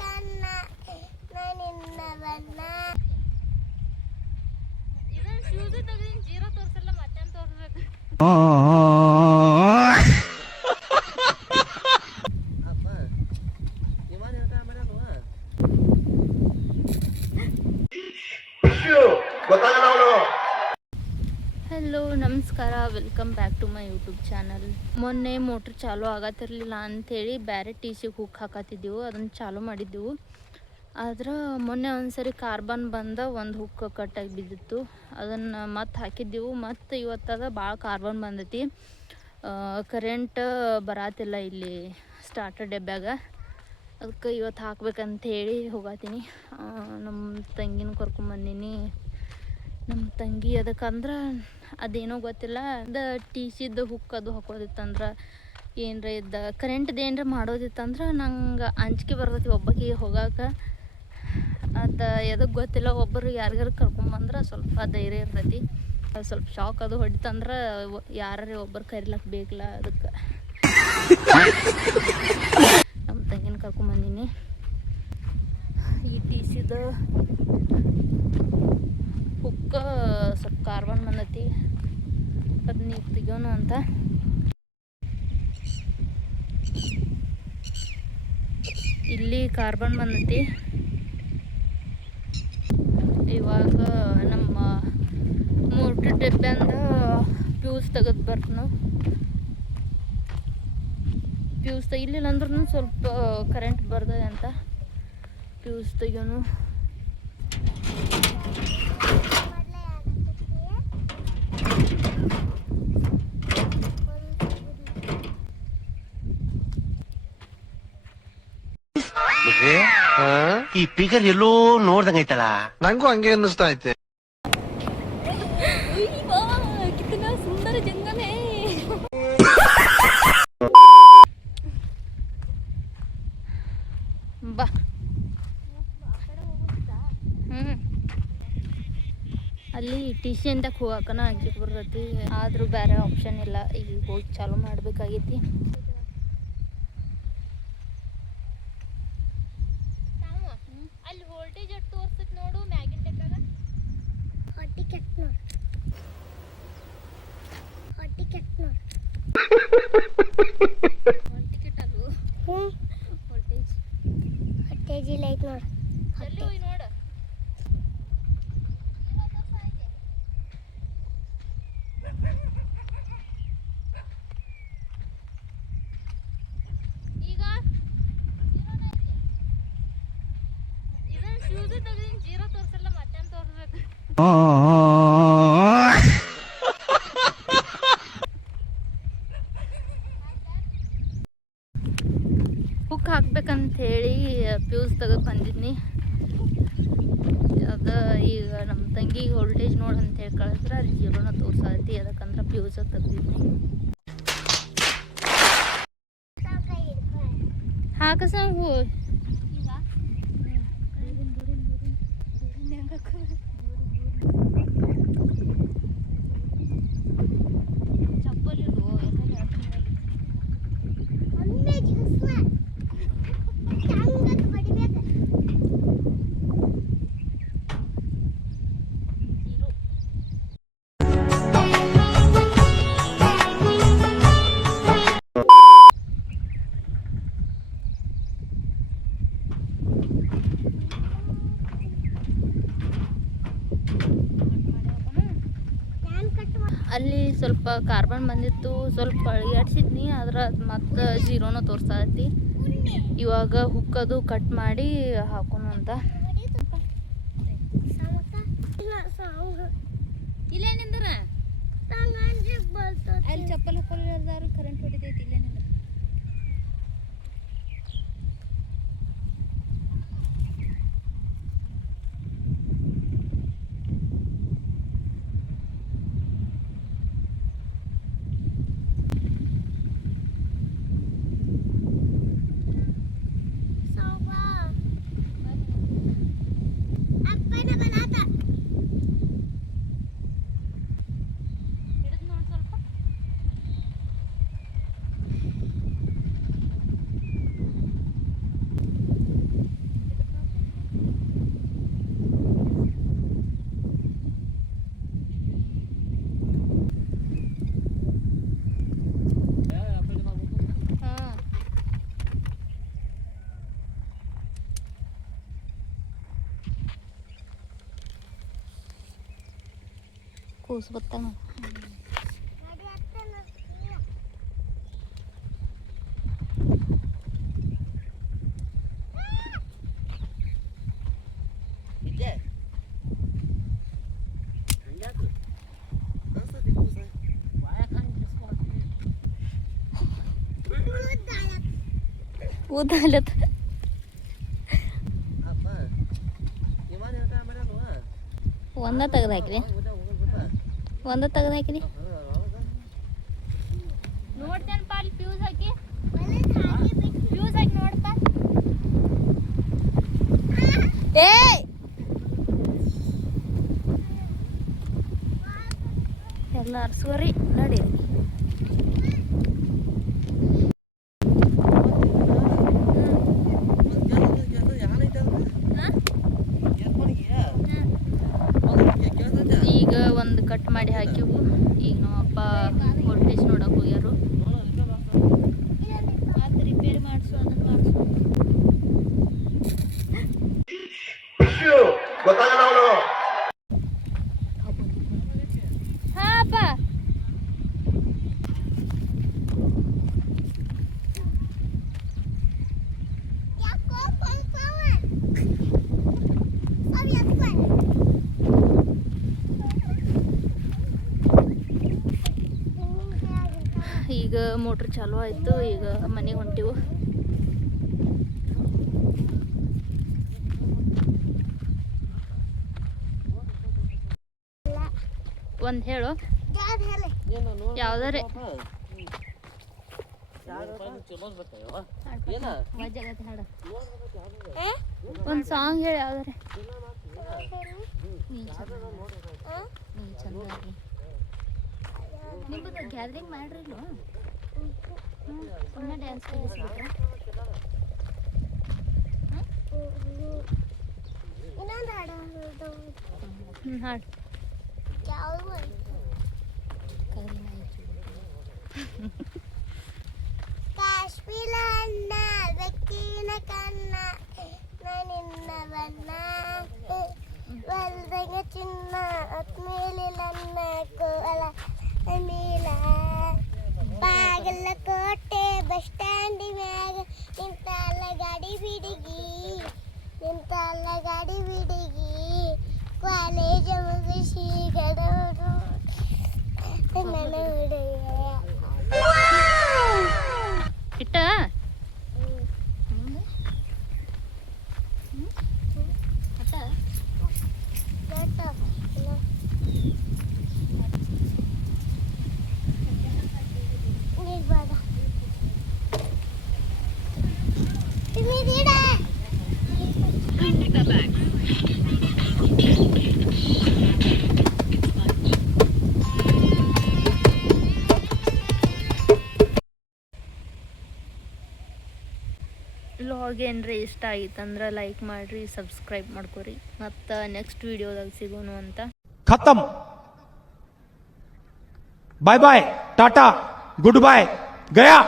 ಕನ್ನ ನಿನ್ನ ಬಣ್ಣ ಇದನ್ನ ಶೂಸ್ ತೆಗೆದಿನ ಜೀರೋ ತೋರಿಸಲ್ಲ ಮತ್ತೆ ತೋರಿಸ್ಬೇಕು. ಹಲೋ ನಮಸ್ಕಾರ, welcome back to my YouTube channel. ಮೊನ್ನೆ ಮೋಟ್ರ್ ಚಾಲೂ ಆಗತ್ತಿರಲಿಲ್ಲ ಅಂಥೇಳಿ ಬೇರೆ ಟಿಸಿಗೆ ಹುಕ್ ಹಾಕತ್ತಿದ್ದೆವು, ಅದನ್ನು ಚಾಲೂ ಮಾಡಿದ್ದೆವು. ಆದ್ರೆ ಮೊನ್ನೆ ಒಂದ್ಸರಿ ಕಾರ್ಬನ್ ಬಂದ ಒಂದು ಹುಕ್ ಕಟ್ಟಾಗಿ ಬಿದ್ದಿತ್ತು, ಅದನ್ನು ಮತ್ತೆ ಹಾಕಿದ್ದೆವು. ಮತ್ತು ಇವತ್ತದ ಭಾಳ ಕಾರ್ಬನ್ ಬಂದೈತಿ, ಕರೆಂಟ್ ಬರಾತಿಲ್ಲ ಇಲ್ಲಿ ಸ್ಟಾರ್ಟರ್ ಡೆಬ್ಯಾಗ. ಅದಕ್ಕೆ ಇವತ್ತು ಹಾಕ್ಬೇಕಂತೇಳಿ ಹೋಗತ್ತೀನಿ. ನಮ್ಮ ತಂಗಿನ ಕರ್ಕೊಂಬಂದೀನಿ. ನಮ್ಮ ತಂಗಿ ಅದಕ್ಕಂದ್ರೆ ಅದೇನೋ ಗೊತ್ತಿಲ್ಲ, ಅದು ಟಿ ಸಿದು ಹುಕ್ ಅದು ಹಾಕೋದಿತ್ತಂದ್ರೆ ಏನರ ಇದ್ದ ಕರೆಂಟ್ದು ಏನರ ಮಾಡೋದಿತ್ತಂದ್ರೆ ನಂಗೆ ಅಂಜಿಕೆ ಬರ್ತೈತಿ ಒಬ್ಬಕ್ಕೆ ಹೋಗಕ್ಕೆ. ಅದು ಎದಕ್ಕೆ ಗೊತ್ತಿಲ್ಲ, ಒಬ್ಬರು ಯಾರಿಗಾರು ಕರ್ಕೊಂಬಂದ್ರೆ ಸ್ವಲ್ಪ ಧೈರ್ಯ ಇರ್ತೈತಿ. ಸ್ವಲ್ಪ ಶಾಕ್ ಅದು ಹೊಡಿತಂದ್ರೆ ಯಾರೇ ಒಬ್ಬರು ಕರಿಲಕ್ಕೆ ಬೇಕಲ್ಲ, ಅದಕ್ಕೆ ನಮ್ಮ ತಂಗಿನ ಕರ್ಕೊಂಬಂದೀನಿ. ಈ ಟಿ ಸಿದು ಹುಕ್ಕ ಸ್ವಲ್ಪ ಕಾರ್ಬನ್ ಬಂದೈತಿ, ಅದು ನೀವು ತೆಗಿಯೋಣ ಅಂತ. ಇಲ್ಲಿ ಕಾರ್ಬನ್ ಬಂದೈತಿ. ಇವಾಗ ನಮ್ಮ ಮೋಟ್ರ್ ಡೆಬ್ಬಿಂದ ಫ್ಯೂಸ್ ತೆಗೆದು ಬರ್ತಾನು. ಫ್ಯೂಸ್ ತೆಗಿಲಿಲ್ಲ ಅಂದ್ರೂ ಸ್ವಲ್ಪ ಕರೆಂಟ್ ಬರ್ತದೆ ಅಂತ ಫ್ಯೂಸ್ ತೆಗಿಯೋನು. ಈ ಫಿಗರ್ ಎಲ್ಲೋ ನೋಡ್ದಂಗೈತಲ್ಲ, ನಂಗೂ ಹಂಗೆ ಅನ್ನಿಸ್ತಾ ಐತೆ. ಸುಂದರ ಜಂಗಮೇ. ಬಾ ಅಲ್ಲಿ ಟಿ ಸಿ ಅಂತ ಹೋಗಕ್ಕನ ಅಂಜಿಕೆ ಬರ್ತೈತಿ, ಆದರೂ ಬೇರೆ ಆಪ್ಷನ್ ಇಲ್ಲ. ಈಗ ಹೋಗಿ ಚಾಲೂ ಮಾಡಬೇಕಾಗೈತಿ. ಅಲ್ಲಿ ವೋಲ್ಟೇಜ್ ಎಷ್ಟು ತೋರಿಸ್ತೈತಿ ನೋಡು ಮ್ಯಾಗಿನ ಡೆಕ್ಕಾಗ. ಟಿಕೆಟ್ ನೋಡು, ಟಿಕೆಟ್ ನೋಡು, ಟಿಕೆಟ್ ಅದು ವೋಲ್ಟೇಜ್ ವೋಲ್ಟೇಜ್ ಇಲ್ಲ ಐತೆ ನೋಡು. ಎಲ್ಲಿ ಹೋಗಿ ನೋಡು. ಈಗ ಇದನ್ನ ಶೂಸ್ ತೆಗೆದಿನ ಜೀರೋ ತೋರಿಸಲ್ಲ ಮತ್ತೆ ತೋರಿಸ್ಬೇಕು. ಹುಕ್ ಹಾಕ್ಬೇಕಂತ ಹೇಳಿ ಫ್ಯೂಸ್ ತೆಗೆದು ಬಂದಿದ್ನಿ. ಅದು ಈಗ ನಮ್ಮ ತಂಗಿಗೆ ವೋಲ್ಟೇಜ್ ನೋಡಿ ಅಂತ ಹೇಳಿ ಕಳಿಸ್ರೆ ಅಲ್ಲಿ ಜೀರೋನ ತೋರ್ಸತಿ, ಅದಕ್ಕಂದ್ರೆ ಫ್ಯೂಸ ತೆಗ್ದಿದ್ನಿ. ಹಾಕಸ ಹೂ ಅಲ್ಲಿ ಸ್ವಲ್ಪ ಕಾರ್ಬನ್ ಬಂದಿತ್ತು, ಸ್ವಲ್ಪ ಅಳಿಗಾಡ್ಸಿದ್ನಿ, ಆದ್ರೆ ಅದು ಮತ್ತೆ ಜೀರೋನ ತೋರಿಸ್ತೈತಿ. ಇವಾಗ ಹುಕ್ಕದು ಕಟ್ ಮಾಡಿ ಹಾಕೋಣ ಅಂತ. ಇಲ್ಲೇನಿಂದ್ರ ಅಲ್ಲಿ ಚಪ್ಪಲ್ ಹಾಕೊಳ್ಳೋದಾರು ಕರೆಂಟ್ ಹೊಡಿತೈತಿ. ಇಲ್ಲೇನಿಂದ್ರ ಕೂಸು ಬತ್ತಾನ ಊದಾಲತ್ತ ಒಂದ ತೆಗ್ದು ಹಾಕಿರಿ ನೋಡ್ತೇನಪ್ಪ ಅಲ್ಲಿ ಫ್ಯೂಸ್ ಹಾಕಿ ನೋಡಪ್ಪ ಏ ಎಲ್ಲ ಅರ್ಸ್ಕೋರಿ ನಡೀರಿ ಈಗ ಒಂದು ಕಟ್ ಮಾಡಿ ಹಾಕಿವು ಈಗ ನಮ್ಮ ಅಪ್ಪ ವೋಲ್ಟೇಜ್ ನೋಡಕ್ ಹೋಗ್ಯಾರು ಅದು ರಿಪೇರಿ ಮಾಡಿಸು ಅದನ್ನ ಮಾಡಿಸು ಹಾ ಅಪ್ಪ ಈಗ ಮೋಟ್ರ್ ಚಾಲು ಆಯ್ತು ಈಗ ಮನೆಗೆ ಹೊಂಟಿವು ಒಂದ್ ಹೇಳು ಯಾವ್ದಾರೆ ಒಂದ್ ಸಾಂಗ್ ಹೇಳಿ ಯಾವ್ದಾರೆ ನಿಮ್ಮದು ಗ್ಯಾದರಿಂಗ್ ಮಾಡ್ರಿ ಸುಮ್ಮನೆ ಡ್ಯಾನ್ಸ್ ಕಲಿಸ್ಬಿಟ್ರ ಹಾಡು ಕಾಶ್ಮೀರ ಅಣ್ಣ ಬೆಕ್ಕಿನ ಕಣ್ಣ ನಿನ್ನ ಬಣ್ಣ ಬಲ್ದಂಗ ಚಿನ್ನ ಆತ್ಮೇಲೆ ನನ್ನ ಕೋಲ ನೀಲ ಬಾಗಲಕೋಟೆ ಬಸ್ ಸ್ಟ್ಯಾಂಡ್ ಮ್ಯಾಗ ನಿಂತಲ್ಲ ಗಾಡಿ ಬಿಡಿಗಿ ಕಾಲೇಜ್ ಮುಗಿಸಿ ಗಡವರು ನನ್ನ ಹುಡುಗ ಇಟ್ಟ ವ್ಲಾಗ್ ಏನ್ರಿ ಇಷ್ಟ ಆಯ್ತಂದ್ರೆ ಲೈಕ್ ಮಾಡ್ರಿ ಸಬ್ಸ್ಕ್ರೈಬ್ ಮಾಡ್ಕೊರಿ ಮತ್ತು ನೆಕ್ಸ್ಟ್ ವಿಡಿಯೋದಾಗ ಸಿಗೋನು ಅಂತ खत्म bye bye tata goodbye गया